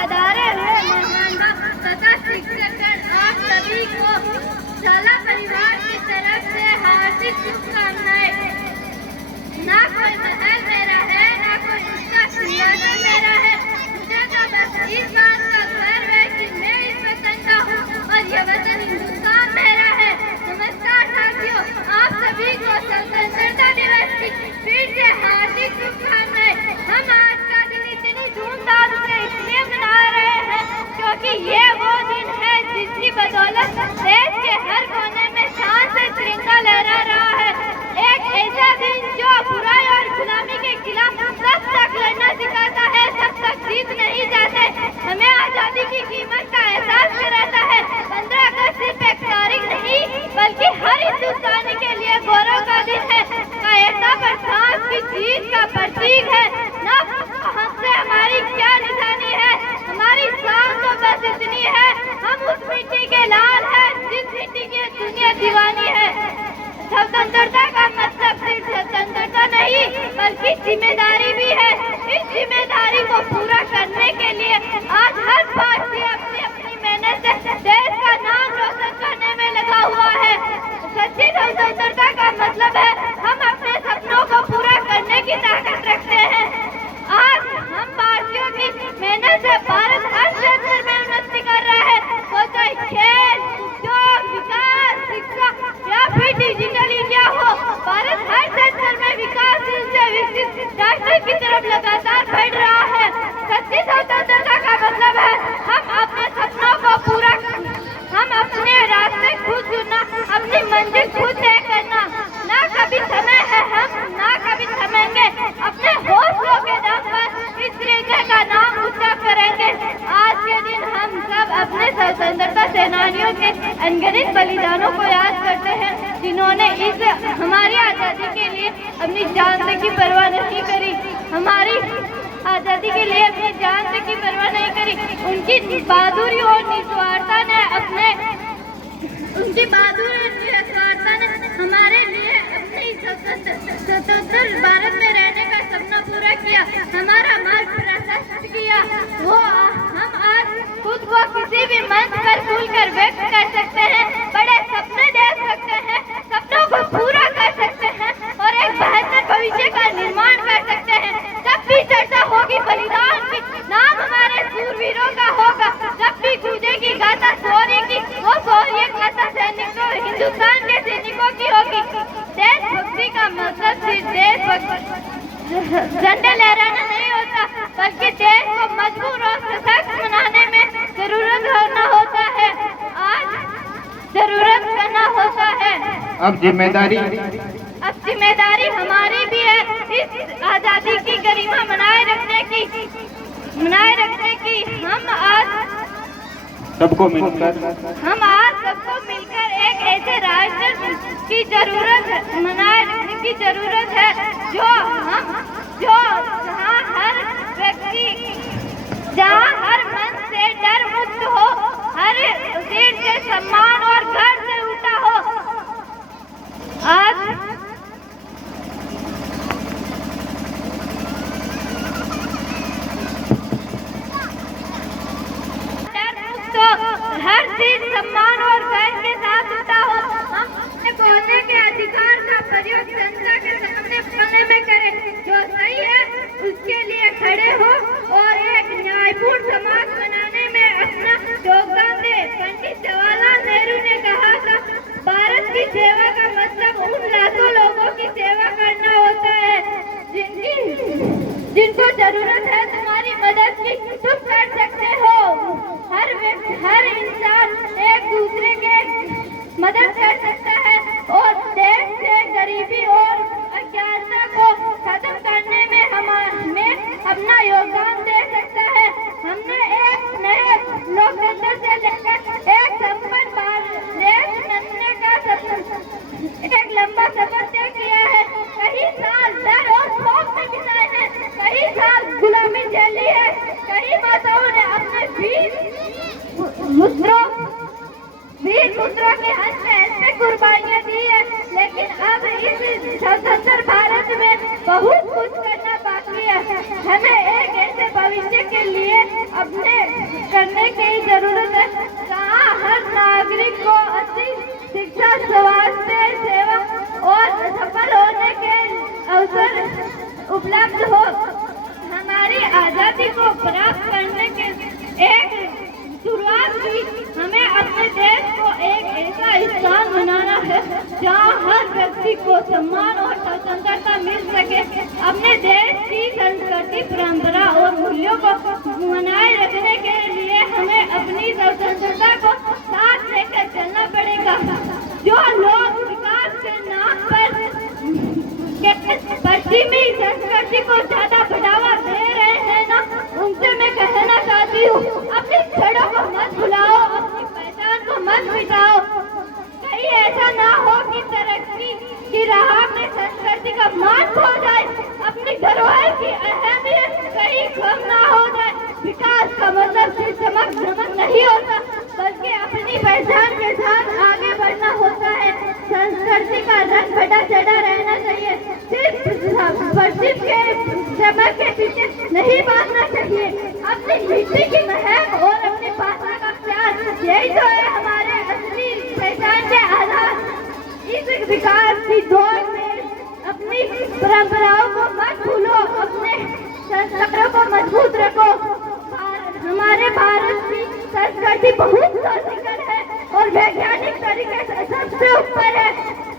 पधारे हुए मेहमान तथा शिक्षकगण आप सभी को शाला परिवार की तरफ से हार्दिक शुभकामनाएं। ना कोई महल मेरा है, ना कोई उसका सिंहासन मेरा है, मुझे तो बस इस बात का गर्व है कि मैं इस वतन का हूँ और यह वतन हिंदुस्तान मेरा है। नमस्कार साथियों, आप सभी को स्वतंत्रता दिवस की फिर से हार्दिक शुभकामनाएं। हम आज का दिन इतनी धूमधाम से इसलिए मना रहे हैं क्योंकि ये वो दिन है जिसकी बदौलत देश के हर कोने में शान से तिरंगा लहरा रहा है। एक ऐसा दिन जो बुराई और गुलामी के खिलाफ तब तक लड़ना सिखाता है जब तक जीत नहीं जाते। हमें आजादी की कीमत का एहसास कराता है। 15 अगस्त सिर्फ एक तारीख नहीं बल्कि हर हिंदुस्तानी के लिए गौरव का दिन है। कायरता पर सांस की जीत का प्रतीक है। न हमसे हमारी क्या निशानी है, हमारी शान तो बस इतनी है, हम उस मिट्टी के लाल हैं जिस मिट्टी की दुनिया दीवानी है। स्वतंत्रता का मतलब सिर्फ स्वतंत्रता नहीं बल्कि जिम्मेदारी भी है। इस जिम्मेदारी को पूरा करने के लिए आज हर भारतीय अपनी अपनी मेहनत से देश का नाम रोशन करने में लगा हुआ है। सच्ची स्वतंत्रता का मतलब है हम अपने सपनों को पूरा करने की ताकत रखते हैं। आज हम भारतीयों की मेहनत से भारत हर क्षेत्र में उन्नति कर रहा है, वो चाहे खेल, उद्योग, विकास, शिक्षा या फिर डिजिटल इंडिया हो। भारत हर क्षेत्र में विकासशील से विकसित राष्ट्र की तरफ लगातार बढ़ रहा है। सच्ची स्वतंत्रता का मतलब है हम अपने सपनों को पूरा करना, हम अपने रास्ते खुद चुनना, अपनी मंजिल खुद तय करना। ना कभी समय है हम ना कभी थमेंगे, अपने हौसलों के दम पर इस तिरंगे का नाम ऊंचा करेंगे। आज के दिन हम सब अपने स्वतंत्रता सेनानियों के अनगिनत बलिदानों को याद करते हैं जिन्होंने इस हमारी आज़ादी के लिए अपनी जान तक की परवाह नहीं करी। हमारी आज़ादी के लिए अपनी जान तक की परवाह नहीं करी। उनकी बहादुरी और निस्वार्थता ने हमारे लिए अपने स्वतंत्र भारत में रहने का सपना पूरा किया, हमारा मार्ग प्रशस्त किया। वो हम आज खुद को किसी भी मंच पर खुलकर व्यक्त कर सकते हैं, बड़े सपने देख सकते हैं, सपनों को पूरा कर सकते हैं और एक बेहतर भविष्य का निर्माण कर सकते हैं। जब भी चर्चा होगी बलिदान की, नाम हमारे सूरवीरों का होगा। जब भी गूंजेगी गाथा शौर्य की, वो शौर्य गाथा सैनिकों हिंदुस्तान के सैनिकों की होगी। देशभक्ति का मतलब सिर्फ झंडे लहराना नहीं होता बल्कि देश को मजबूत और सशक्त बनाने में जरूरत करना होता है। आज जरूरत करना होता है। अब जिम्मेदारी हमारी भी है इस आजादी की गरिमा बनाए रखने की। हम आज सबको मिलकर एक ऐसे राष्ट्र की जरूरत बनाए रखने की जरूरत है जहाँ हर मन से डर मुक्त हो, हर सिर से सम्मान और घर से उठा हो। आज हर चीज सम्मान और गर्व के साथ उठा हो। हम अपने बोलने के अधिकार का प्रयोग जनता के सामने में करें, जो सही है उसके लिए खड़े हो और एक न्यायपूर्ण समाज बनाने में अपना योगदान दे। पंडित जवाहरलाल नेहरू ने कहा था, भारत की सेवा का मतलब उन लाखों लोगों की सेवा करना होता है जिनको जरूरत है तुम्हारी मदद की। तुम कर सकते हो। हर इंसान एक दूसरे के मदद कर सकता है और देश से गरीबी और अज्ञानता को खत्म करने में हमें अपना योगदान दे सकता है। हमने एक नए लोकतंत्र से लेकर एक संपन्न देश बनने का एक लंबा सफर तय किया है। कई साल डर और खौफ में बिताए हैं, कई साल गुलामी झेली है, कई माताओं ने अपने वीर पुत्रों के हंसते हंसते कुर्बानियां दी है। लेकिन अब इस स्वतंत्र भारत में बहुत कुछ करना बाकी है। हमें एक ऐसा स्थान बनाना है जहाँ हर व्यक्ति को सम्मान और स्वतंत्रता मिल सके। अपने देश की संस्कृति, परंपरा और मूल्यों को बनाए रखने के लिए हमें अपनी स्वतंत्रता को साथ लेकर चलना पड़ेगा। जो लोग विकास के नाम पर पश्चिमी संस्कृति को ज्यादा बढ़ावा दे रहे हैं ना, उनसे मैं कहना चाहती हूँ, अपनी जड़ों को मत भुलाओ, अपनी पहचान को मत मिटाओ। कहीं ऐसा ना हो कि तरक्की की राह में संस्कृति का मान खो जाए, अपनी धरोहर की अहमियत कहीं कम ना हो जाए। विकास का मतलब सिर्फ चमक नहीं होता, बल्कि अपनी पहचान के साथ आगे बढ़ना होता है। संस्कृति का रंग बटा चढ़ा रहना चाहिए, सिर्फ पश्चिम के चमक के पीछे नहीं भागना चाहिए। अपनी मिट्टी की महक और अपनी भाषा का प्यार, यही तो है हमारे असली पहचान के आधार। इस विकास की दौड़ में अपनी परंपराओं को मत भूलो, अपने संस्कारों को मजबूत रखो। हमारे भारत की संस्कृति बहुत क्लासिकल है और वैज्ञानिक तरीके से सबसे ऊपर है,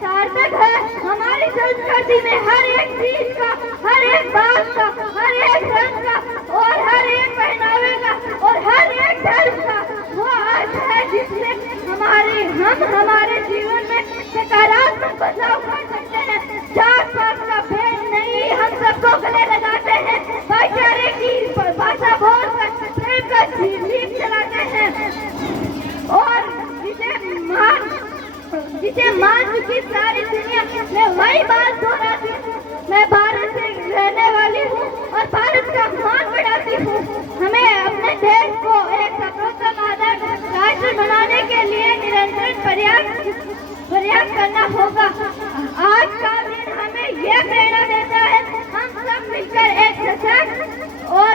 सार्थक है। हमारी संस्कृति में हर एक चीज का, हर एक बात का, हर एक रंग का और हर एक पहनावे का और हर एक धर्म का वो अर्थ है जिससे हम हमारे जीवन में सकारात्मक बदलाव कर सकते हैं। जात पात का भेद नहीं, हम सबको गले लगाते हैं, भाईचारे की भाषा बोलकर प्रेम का जीवन चलाते हैं और जिसे मान चुकी सारी दुनिया। मैं वही बात दोहराती हूँ, मैं भारत से रहने वाली हूँ और भारत का मान बढ़ाती हूँ। हमें अपने देश को एक सर्वोत्तम आदर्श राष्ट्र बनाने के लिए निरंतर प्रयास करना होगा। आज का दिन हमें यह प्रेरणा देता है, हम सब मिलकर एक सशक्त और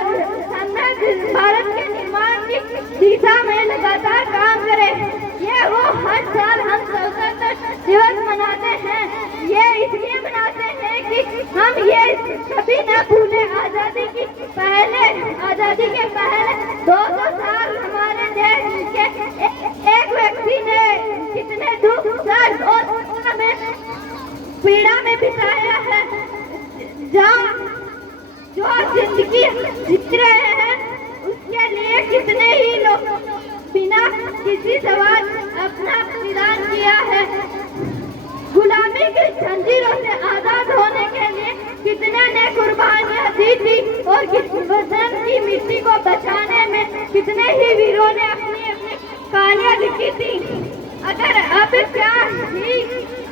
समृद्ध भारत के निर्माण की दिशा में लगातार काम करें। ये वो हर साल हम स्वतंत्रता दिवस मनाते हैं, ये इसलिए मनाते हैं कि हम ये कभी न भूलें आजादी के पहले 200 साल हमारे देश के एक व्यक्ति ने कितने दुख, दर्द और पीड़ा में बिताया है। जो जिंदगी जी रहे हैं उसके लिए कितने ही लोग बिना किसी सवाल अपना बलिदान किया है। गुलामी की जंजीरों से आजाद होने के लिए कितने ने कुर्बानियां दी थी और वतन की मिट्टी को बचाने में कितने ही वीरों ने अपनी कहानियां लिखी थी।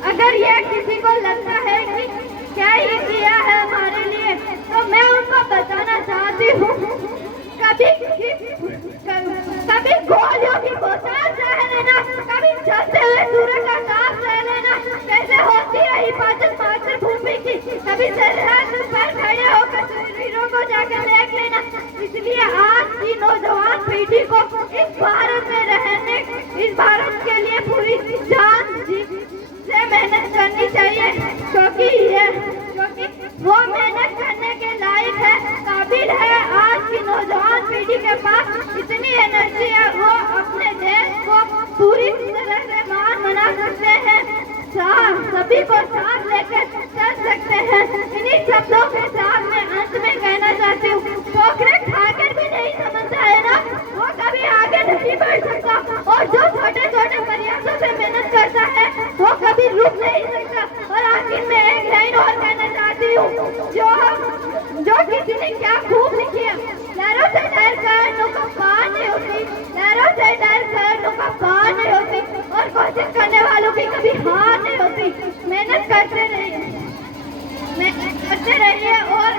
अगर यह किसी को लगता है कि क्या ही किया है हमारे लिए, तो मैं उनको बताना चाहती हूँ, कभी गोलियों की बौछार सह लेना, कभी चलते हुए सूरज का ताप सह लेना, कैसे होती रही पाचन मातृभूमि की, कभी सरहद पर खड़े होकर वीरों को जाकर देख लेना। इसलिए आज की नौजवान पीढ़ी को इस भारत में रहने, इस भारत के लिए पूरी जान से मेहनत करनी चाहिए, क्योंकि वो मेहनत करने के लायक है, काबिल है। आज की नौजवान पीढ़ी के पास इतनी एनर्जी है, वो अपने देश को पूरी तरह से मान बना सकते हैं, सभी को साथ लेकर चल सकते हैं। इन्हीं शब्दों के साथ मैं अंत में कहना चाहती हूँ, ठोकरें खाकर भी नहीं समझता है ना, वो कभी आगे नहीं बढ़ सकता, और जो छोटे छोटे प्रयासों से मेहनत करता है वो कभी रुक नहीं सकता। और आखिर में एक लाइन और कहना चाहती हूँ, जो किसी ने क्या खूब लिखी है, लहरों से डर कर नौका पार नहीं होती, लहरों से डर कर नौका पार नहीं होती, और कोशिश करने वालों की कभी हार नहीं होती। मेहनत करते रहिए और